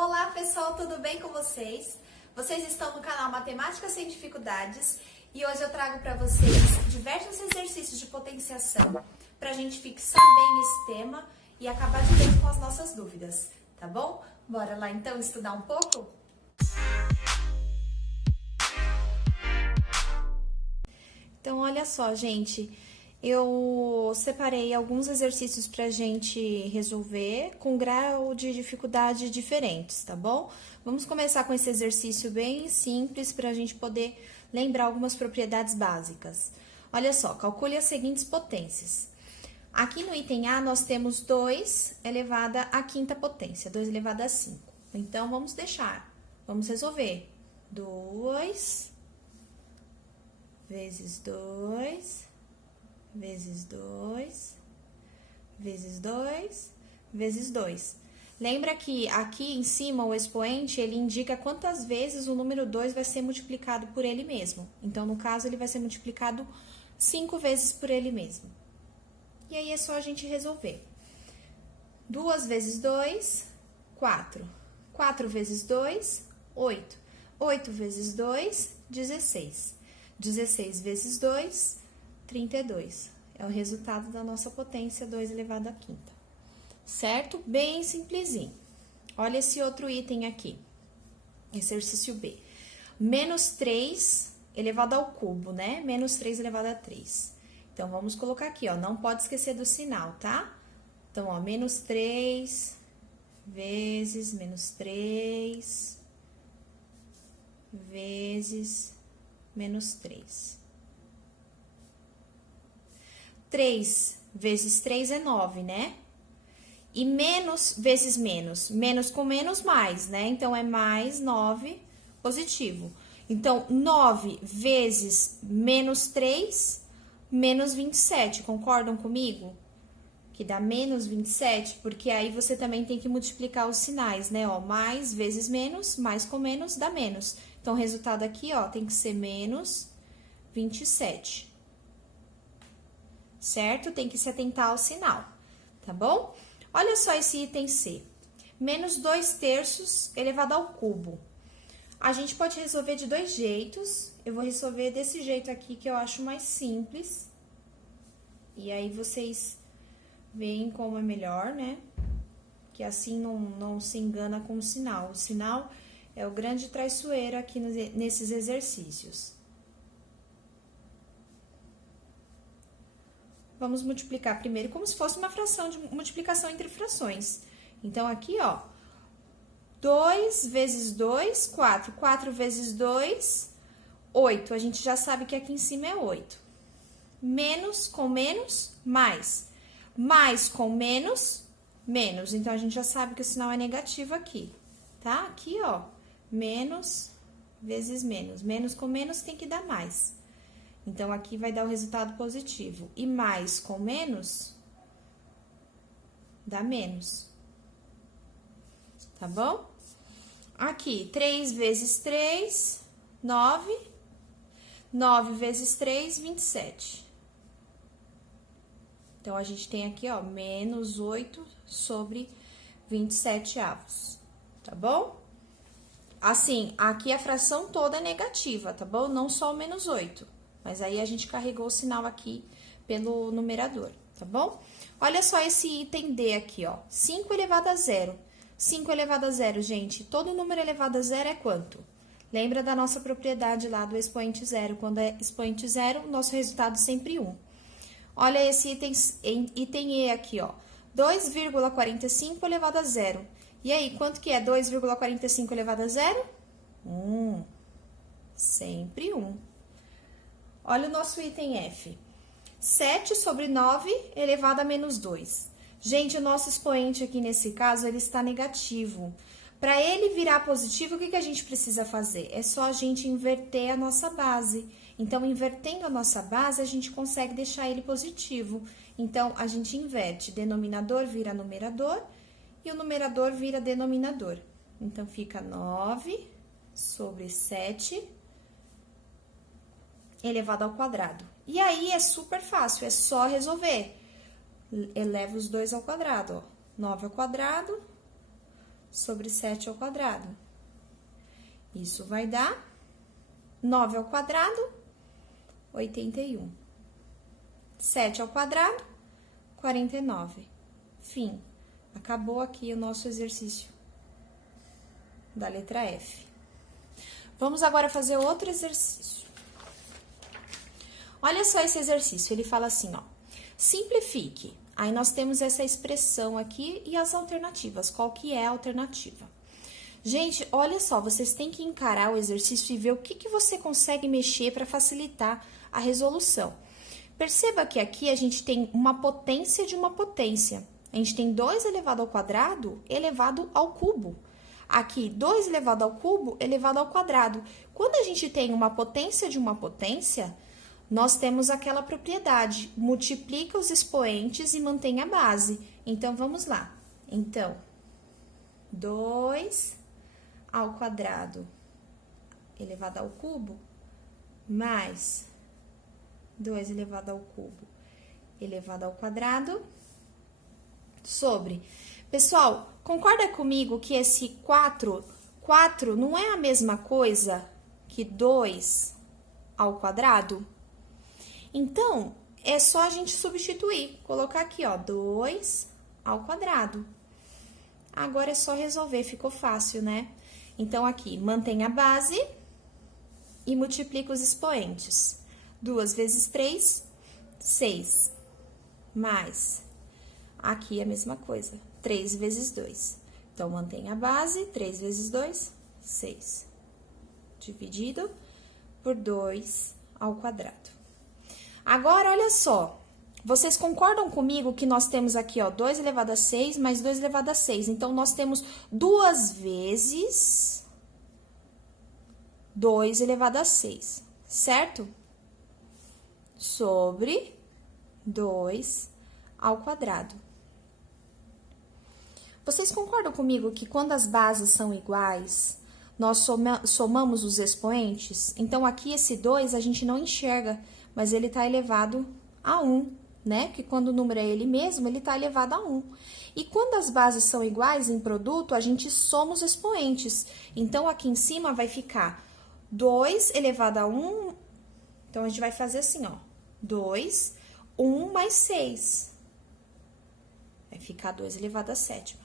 Olá pessoal, tudo bem com vocês? Vocês estão no canal Matemática Sem Dificuldades e hoje eu trago para vocês diversos exercícios de potenciação para a gente fixar bem esse tema e acabar de vez com as nossas dúvidas, tá bom? Bora lá então estudar um pouco? Então olha só, gente, eu separei alguns exercícios pra gente resolver com grau de dificuldade diferentes, tá bom? Vamos começar com esse exercício bem simples pra gente poder lembrar algumas propriedades básicas. Olha só, calcule as seguintes potências. Aqui no item A nós temos 2 elevado à quinta potência, 2 elevado a 5. Então, vamos resolver. 2 vezes 2... vezes 2, vezes 2, vezes 2. Lembra que aqui em cima o expoente, ele indica quantas vezes o número 2 vai ser multiplicado por ele mesmo. Então, no caso, ele vai ser multiplicado 5 vezes por ele mesmo. E aí, é só a gente resolver. 2 vezes 2, 4. 4 vezes 2, 8. 8 vezes 2, 16. 16 vezes 2, 32. É o resultado da nossa potência 2 elevado à quinta. Certo? Bem simplesinho. Olha esse outro item aqui. Exercício B. Menos 3 elevado ao cubo, né? Menos 3 elevado a 3. Então, vamos colocar aqui, ó. Não pode esquecer do sinal, tá? Então, ó, menos 3 vezes menos 3 vezes menos 3. 3 vezes 3 é 9, né? E menos vezes menos. Menos com menos, mais, né? Então, é mais 9 positivo. Então, 9 vezes menos 3, menos 27. Concordam comigo? Que dá menos 27, porque aí você também tem que multiplicar os sinais, né? Ó, mais vezes menos, mais com menos, dá menos. Então, o resultado aqui, ó, tem que ser menos 27. Certo? Tem que se atentar ao sinal, tá bom? Olha só esse item C. Menos 2 terços elevado ao cubo. A gente pode resolver de dois jeitos. Eu vou resolver desse jeito aqui, que eu acho mais simples. E aí, vocês veem como é melhor, né? Que assim não se engana com o sinal. O sinal é o grande traiçoeiro aqui nesses exercícios. Vamos multiplicar primeiro como se fosse uma fração de multiplicação entre frações. Então, aqui, ó, 2 vezes 2, 4. 4 vezes 2, 8. A gente já sabe que aqui em cima é 8. Menos com menos, mais. Mais com menos, menos. Então, a gente já sabe que o sinal é negativo aqui, tá? Aqui, ó, menos vezes menos. Menos com menos tem que dar mais. Então, aqui vai dar o resultado positivo. E mais com menos, dá menos. Tá bom? Aqui, 3 vezes 3, 9. 9 vezes 3, 27. Então, a gente tem aqui, ó, menos 8 sobre 27 avos. Tá bom? Assim, aqui a fração toda é negativa, tá bom? Não só o menos 8. Mas aí, a gente carregou o sinal aqui pelo numerador, tá bom? Olha só esse item D aqui, ó. 5 elevado a 0. 5 elevado a 0, gente, todo número elevado a 0 é quanto? Lembra da nossa propriedade lá do expoente zero. Quando é expoente zero, o nosso resultado é sempre 1. Olha esse item E aqui, ó. 2,45 elevado a 0. E aí, quanto que é 2,45 elevado a 0? 1. Sempre 1. Olha o nosso item F. 7 sobre 9 elevado a menos 2. Gente, o nosso expoente aqui nesse caso, ele está negativo. Para ele virar positivo, o que a gente precisa fazer? É só a gente inverter a nossa base. Então, invertendo a nossa base, a gente consegue deixar ele positivo. Então, a gente inverte. Denominador vira numerador e o numerador vira denominador. Então, fica 9 sobre 7 elevado ao quadrado. E aí, é super fácil, é só resolver. Eleva os dois ao quadrado, ó. 9 ao quadrado sobre 7 ao quadrado. Isso vai dar 9 ao quadrado, 81. 7 ao quadrado, 49. Fim. Acabou aqui o nosso exercício da letra F. Vamos agora fazer outro exercício. Olha só esse exercício, ele fala assim, ó. Simplifique. Aí nós temos essa expressão aqui e as alternativas. Qual que é a alternativa? Gente, olha só, vocês têm que encarar o exercício e ver o que você consegue mexer para facilitar a resolução. Perceba que aqui a gente tem uma potência de uma potência. A gente tem 2 elevado ao quadrado elevado ao cubo. Aqui, 2 elevado ao cubo elevado ao quadrado. Quando a gente tem uma potência de uma potência, nós temos aquela propriedade, multiplica os expoentes e mantém a base. Então, vamos lá. Então, 2 ao quadrado elevado ao cubo, mais 2 elevado ao cubo elevado ao quadrado, sobre... Pessoal, concorda comigo que esse 4 não é a mesma coisa que 2 ao quadrado? Então, é só a gente substituir, colocar aqui, ó, 2 ao quadrado. Agora é só resolver, ficou fácil, né? Então, aqui, mantém a base e multiplica os expoentes. 2 vezes 3, 6. Mais, aqui é a mesma coisa, 3 vezes 2. Então, mantém a base, 3 vezes 2, 6. Dividido por 2 ao quadrado. Agora, olha só, vocês concordam comigo que nós temos aqui, ó, 2 elevado a 6 mais 2 elevado a 6. Então, nós temos 2 vezes 2 elevado a 6, certo? Sobre 2 ao quadrado. Vocês concordam comigo que quando as bases são iguais, nós somamos os expoentes? Então, aqui esse 2 a gente não enxerga, mas ele está elevado a 1, né? Que quando o número é ele mesmo, ele está elevado a 1. E quando as bases são iguais em produto, a gente soma os expoentes. Então, aqui em cima vai ficar 2 elevado a 1. Então, a gente vai fazer assim, ó. 2, 1 mais 6. Vai ficar 2 elevado a 7.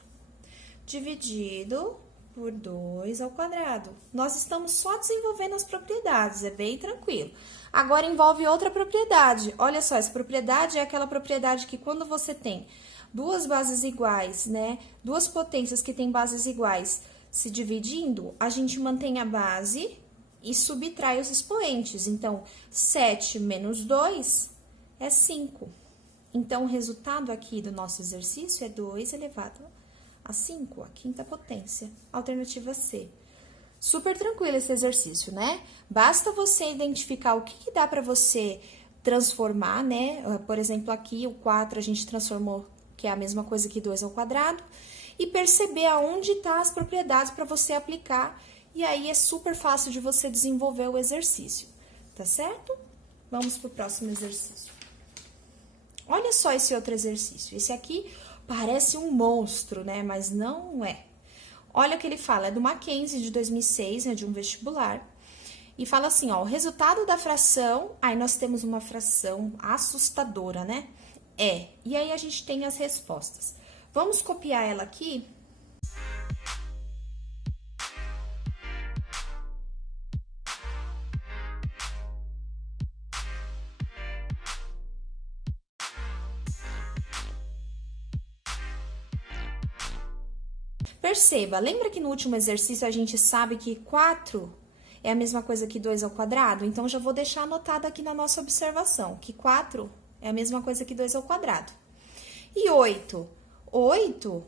Dividido por 2 ao quadrado. Nós estamos só desenvolvendo as propriedades, é bem tranquilo. Agora, envolve outra propriedade. Olha só, essa propriedade é aquela propriedade que quando você tem duas bases iguais, né? Duas potências que têm bases iguais se dividindo, a gente mantém a base e subtrai os expoentes. Então, 7 menos 2 é 5. Então, o resultado aqui do nosso exercício é 2 elevado a 5, a quinta potência. Alternativa C. Super tranquilo esse exercício, né? Basta você identificar o que dá para você transformar, né? Por exemplo, aqui o 4 a gente transformou, que é a mesma coisa que 2 ao quadrado, e perceber aonde tá as propriedades para você aplicar, e aí é super fácil de você desenvolver o exercício, tá certo? Vamos pro próximo exercício. Olha só esse outro exercício. Esse aqui parece um monstro, né? Mas não é. Olha o que ele fala, é do Mackenzie de 2006, né? De um vestibular. E fala assim, ó, o resultado da fração, aí nós temos uma fração assustadora, né? É. E aí a gente tem as respostas. Vamos copiar ela aqui. Perceba, lembra que no último exercício a gente sabe que 4 é a mesma coisa que 2 ao quadrado? Então, já vou deixar anotado aqui na nossa observação, que 4 é a mesma coisa que 2 ao quadrado. E 8? 8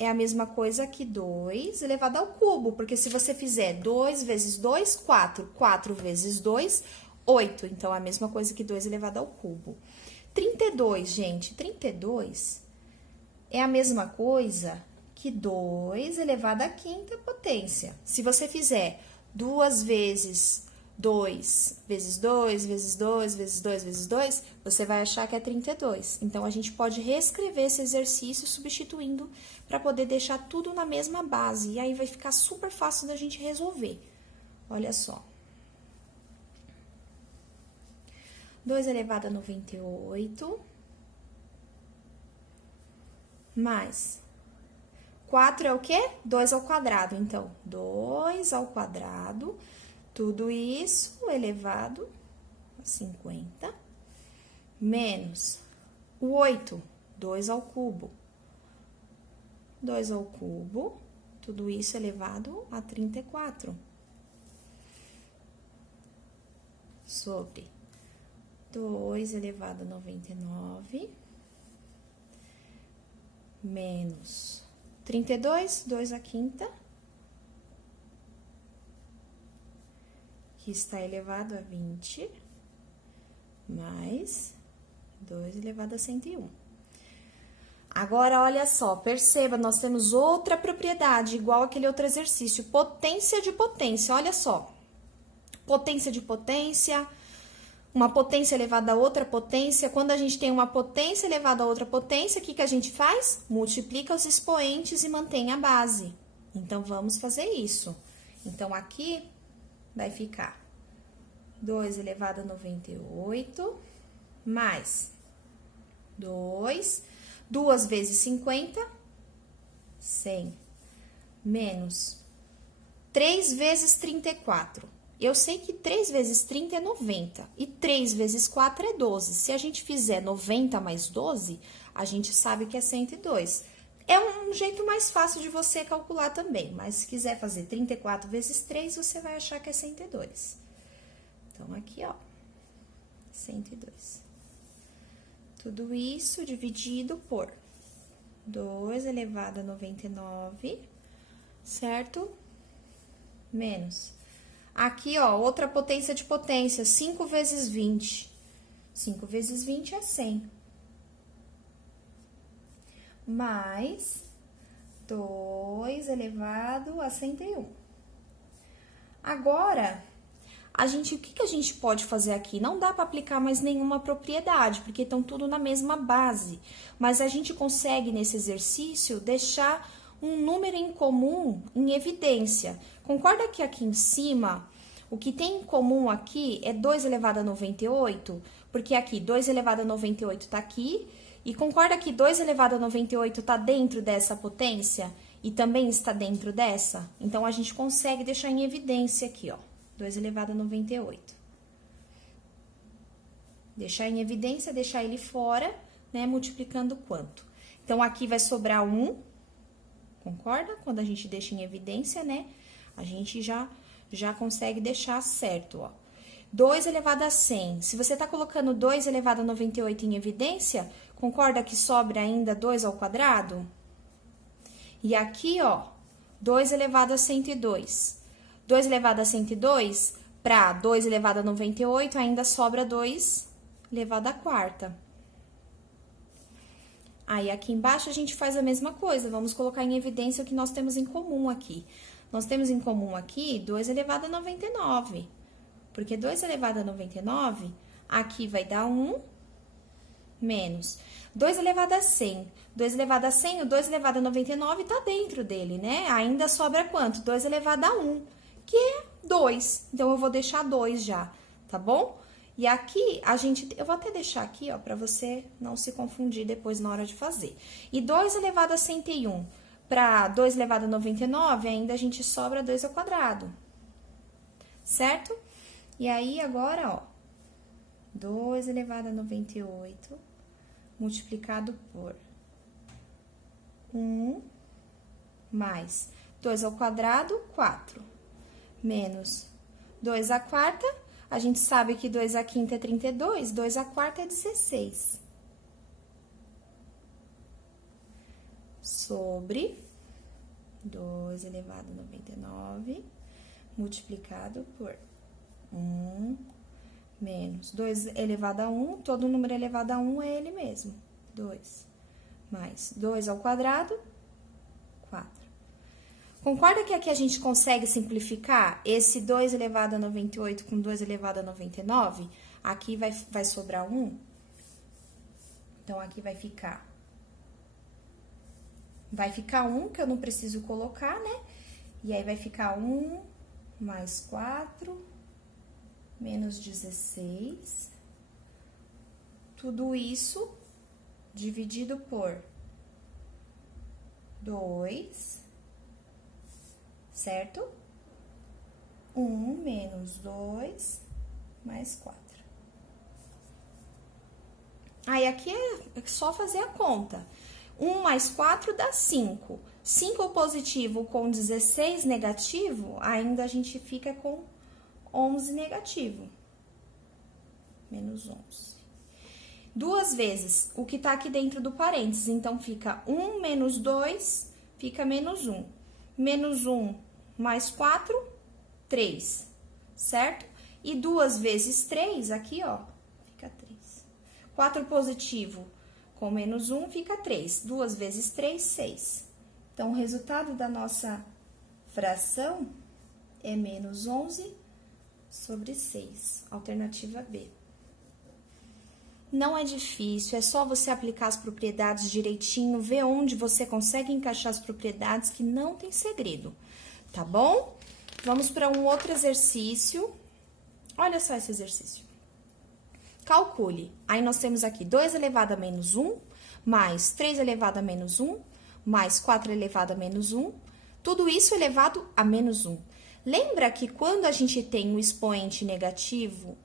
é a mesma coisa que 2 elevado ao cubo, porque se você fizer 2 vezes 2, 4. 4 vezes 2, 8. Então, é a mesma coisa que 2 elevado ao cubo. 32, gente, 32 é a mesma coisa que 2 elevado à quinta potência. Se você fizer 2 vezes 2 vezes 2, vezes 2, vezes 2, vezes 2, você vai achar que é 32. Então, a gente pode reescrever esse exercício substituindo para poder deixar tudo na mesma base. E aí, vai ficar super fácil da gente resolver. Olha só. 2 elevado a 98, mais 4 é o quê? 2 ao quadrado. Então, 2 ao quadrado, tudo isso elevado a 50, menos o 8, 2 ao cubo. 2 ao cubo, tudo isso elevado a 34. Sobre 2 elevado a 99, menos 32, 2 à quinta, que está elevado a 20, mais 2 elevado a 101. Agora, olha só, perceba, nós temos outra propriedade, igual aquele outro exercício, potência de potência, olha só. Potência de potência, uma potência elevada a outra potência. Quando a gente tem uma potência elevada a outra potência, o que a gente faz? Multiplica os expoentes e mantém a base. Então, vamos fazer isso. Então, aqui vai ficar 2 elevado a 98, mais 2, 2 vezes 50, 100, menos 3 vezes 34. Eu sei que 3 vezes 30 é 90, e 3 vezes 4 é 12. Se a gente fizer 90 mais 12, a gente sabe que é 102. É um jeito mais fácil de você calcular também, mas se quiser fazer 34 vezes 3, você vai achar que é 102. Então, aqui, ó, 102. Tudo isso dividido por 2 elevado a 99, certo? Menos. Aqui, ó, outra potência de potência, 5 vezes 20. 5 vezes 20 é 100. Mais 2 elevado a 101. Agora, o que a gente pode fazer aqui? Não dá para aplicar mais nenhuma propriedade, porque estão tudo na mesma base. Mas a gente consegue, nesse exercício, deixar um número em comum em evidência. Concorda que aqui em cima, o que tem em comum aqui é 2 elevado a 98? Porque aqui, 2 elevado a 98 tá aqui. E concorda que 2 elevado a 98 tá dentro dessa potência? E também está dentro dessa? Então, a gente consegue deixar em evidência aqui, ó. 2 elevado a 98. Deixar em evidência, deixar ele fora, né? Multiplicando quanto? Então, aqui vai sobrar 1, concorda? Quando a gente deixa em evidência, né? A gente já consegue deixar certo, ó. 2 elevado a 100. Se você tá colocando 2 elevado a 98 em evidência, concorda que sobra ainda 2 ao quadrado? E aqui, ó, 2 elevado a 102. 2 elevado a 102, para 2 elevado a 98, ainda sobra 2 elevado à quarta. Aí, aqui embaixo, a gente faz a mesma coisa. Vamos colocar em evidência o que nós temos em comum aqui. Nós temos em comum aqui 2 elevado a 99. Porque 2 elevado a 99, aqui vai dar 1, menos 2 elevado a 100. 2 elevado a 100, o 2 elevado a 99 tá dentro dele, né? Ainda sobra quanto? 2 elevado a 1, que é 2. Então, eu vou deixar 2 já, tá bom? E aqui, eu vou até deixar aqui, ó, pra você não se confundir depois na hora de fazer. E 2 elevado a 101 para 2 elevado a 99, ainda a gente sobra 2 ao quadrado, certo? E aí, agora, ó, 2 elevado a 98 multiplicado por 1 mais 2 ao quadrado, 4, menos 2 à quarta, a gente sabe que 2 à quinta é 32, 2 à quarta é 16. Sobre 2 elevado a 99 multiplicado por 1 menos 2 elevado a 1, todo número elevado a 1 é ele mesmo, 2, mais 2 ao quadrado, 4. Concorda que aqui a gente consegue simplificar esse 2 elevado a 98 com 2 elevado a 99? Aqui vai sobrar 1. Então, aqui vai ficar 1, que eu não preciso colocar, né? E aí, vai ficar 1 mais 4, menos 16. Tudo isso dividido por 2, certo? 1 menos 2 mais 4. Aí, aqui é só fazer a conta. 1 mais 4 dá 5. 5 positivo com 16 negativo, ainda a gente fica com 11 negativo. Menos 11. 2 vezes o que tá aqui dentro do parênteses. Então, fica 1 menos 2, fica menos 1. Menos 1 mais 4, 3, certo? E 2 vezes 3, aqui, ó, fica 3. 4 positivo com menos 1 fica 3. 2 vezes 3, 6. Então, o resultado da nossa fração é menos 11 sobre 6. Alternativa B. Não é difícil, é só você aplicar as propriedades direitinho, ver onde você consegue encaixar as propriedades, que não tem segredo, tá bom? Vamos para um outro exercício. Olha só esse exercício. Calcule. Aí, nós temos aqui 2 elevado a menos 1, mais 3 elevado a menos 1, mais 4 elevado a menos 1, tudo isso elevado a menos 1. Lembra que quando a gente tem um expoente negativo,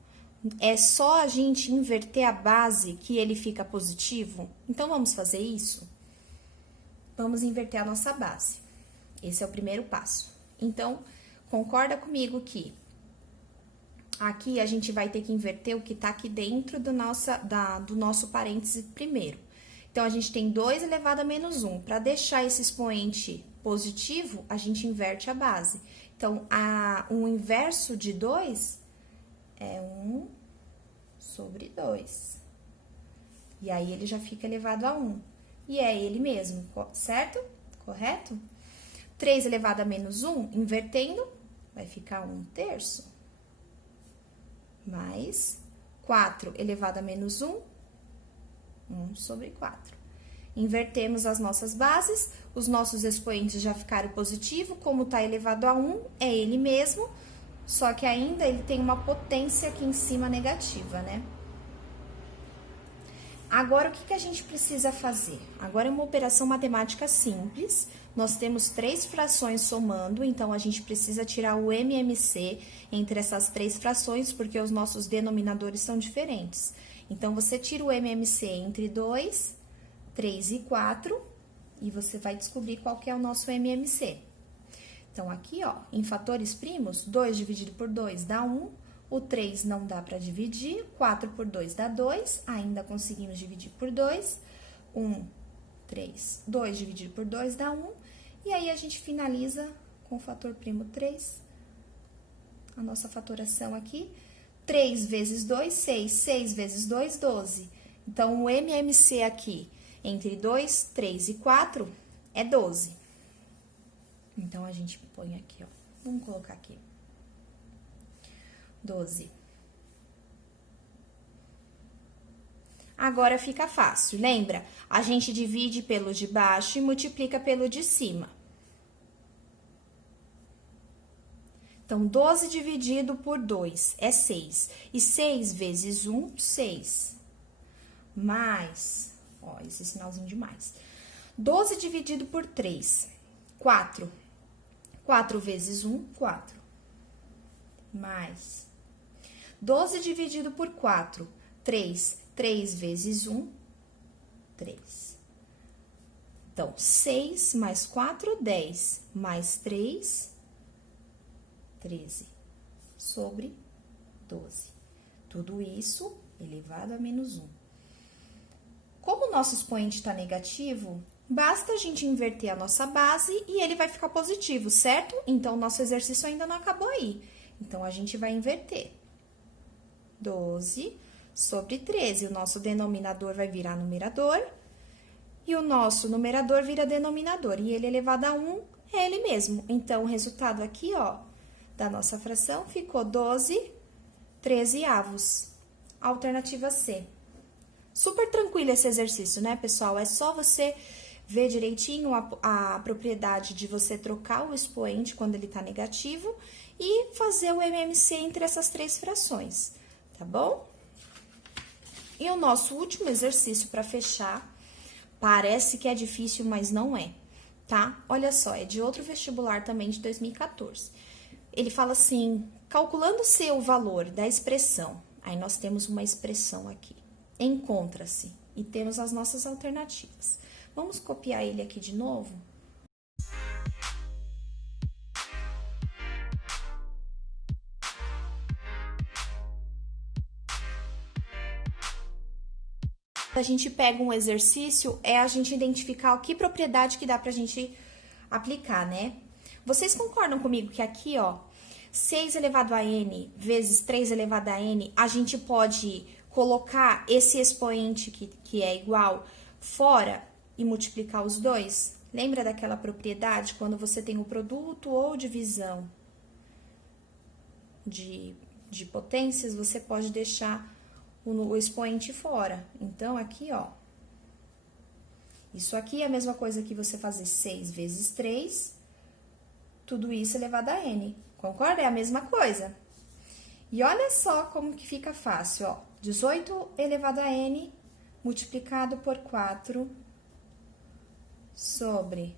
é só a gente inverter a base que ele fica positivo? Então, vamos fazer isso? Vamos inverter a nossa base. Esse é o primeiro passo. Então, concorda comigo que aqui a gente vai ter que inverter o que tá aqui dentro do nosso parêntese primeiro. Então, a gente tem 2 elevado a menos 1. Para deixar esse expoente positivo, a gente inverte a base. Então, o inverso de 2 é 1 sobre 2. E aí, ele já fica elevado a 1. E é ele mesmo, certo? Correto? 3 elevado a menos 1, invertendo, vai ficar 1/3. Mais 4 elevado a menos 1, 1 sobre 4. Invertemos as nossas bases, os nossos expoentes já ficaram positivo, como está elevado a 1, é ele mesmo, só que ainda ele tem uma potência aqui em cima negativa, né? Agora, o que a gente precisa fazer? Agora é uma operação matemática simples, nós temos 3 frações somando, então a gente precisa tirar o MMC entre essas 3 frações, porque os nossos denominadores são diferentes. Então, você tira o MMC entre 2, 3 e 4, e você vai descobrir qual que é o nosso MMC. Então, aqui, ó, em fatores primos, 2 dividido por 2 dá 1, o 3 não dá para dividir, 4 por 2 dá 2, ainda conseguimos dividir por 2, 1, 3, 2 dividido por 2 dá 1, e aí a gente finaliza com o fator primo 3, a nossa fatoração aqui, 3 vezes 2, 6, 6 vezes 2, 12. Então, o MMC aqui, entre 2, 3 e 4, é 12. Então, a gente põe aqui, ó. Vamos colocar aqui. 12. Agora fica fácil, lembra? A gente divide pelo de baixo e multiplica pelo de cima. Então, 12 dividido por 2 é 6. E 6 vezes 1, 6. Mais, ó, esse sinalzinho de mais. 12 dividido por 3, 4. 4 vezes 1, 4. Mais. 12 dividido por 4, 3. 3 vezes 1, 3. Então, 6 mais 4, 10. Mais 3, 13. Sobre 12. Tudo isso elevado a menos 1. Como o nosso expoente está negativo, basta a gente inverter a nossa base e ele vai ficar positivo, certo? Então, o nosso exercício ainda não acabou aí. Então, a gente vai inverter. 12 sobre 13. O nosso denominador vai virar numerador e o nosso numerador vira denominador. E ele elevado a 1 é ele mesmo. Então, o resultado aqui, ó, da nossa fração ficou 12/13. Alternativa C. Super tranquilo esse exercício, né, pessoal? É só você ver direitinho a propriedade de você trocar o expoente quando ele tá negativo e fazer o MMC entre essas três frações, tá bom? E o nosso último exercício para fechar, parece que é difícil, mas não é, tá? Olha só, é de outro vestibular também de 2014. Ele fala assim, calculando-se o valor da expressão, aí nós temos uma expressão aqui, encontra-se, e temos as nossas alternativas. Vamos copiar ele aqui de novo? A gente pega um exercício, é a gente identificar que propriedade que dá pra gente aplicar, né? Vocês concordam comigo que aqui, ó, 6 elevado a n vezes 3 elevado a n, a gente pode colocar esse expoente que é igual fora e multiplicar os dois? Lembra daquela propriedade quando você tem o produto ou divisão de potências, você pode deixar o expoente fora. Então, aqui, ó, isso aqui é a mesma coisa que você fazer 6 vezes 3, tudo isso elevado a n. Concorda? É a mesma coisa. E olha só como que fica fácil, ó. 18 elevado a n multiplicado por 4 sobre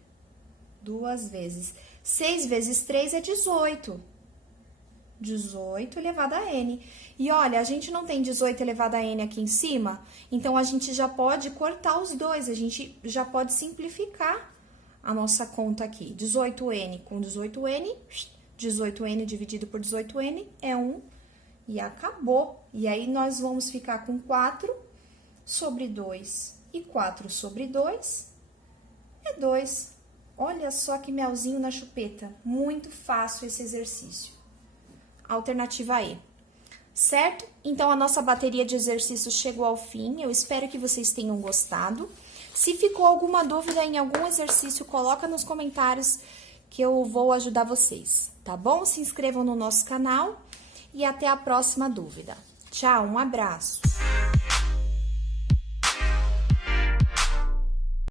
2 vezes. 6 vezes 3 é 18. 18 elevado a n. E olha, a gente não tem 18 elevado a n aqui em cima, então a gente já pode cortar os dois, a gente já pode simplificar a nossa conta aqui. 18n com 18n, 18n dividido por 18n é 1 e acabou. E aí, nós vamos ficar com 4 sobre 2 e 4 sobre 2 é 2. Olha só que melzinho na chupeta, muito fácil esse exercício. Alternativa E. Certo? Então, a nossa bateria de exercícios chegou ao fim. Eu espero que vocês tenham gostado. Se ficou alguma dúvida em algum exercício, coloca nos comentários que eu vou ajudar vocês, tá bom? Se inscrevam no nosso canal e até a próxima dúvida. Tchau, um abraço!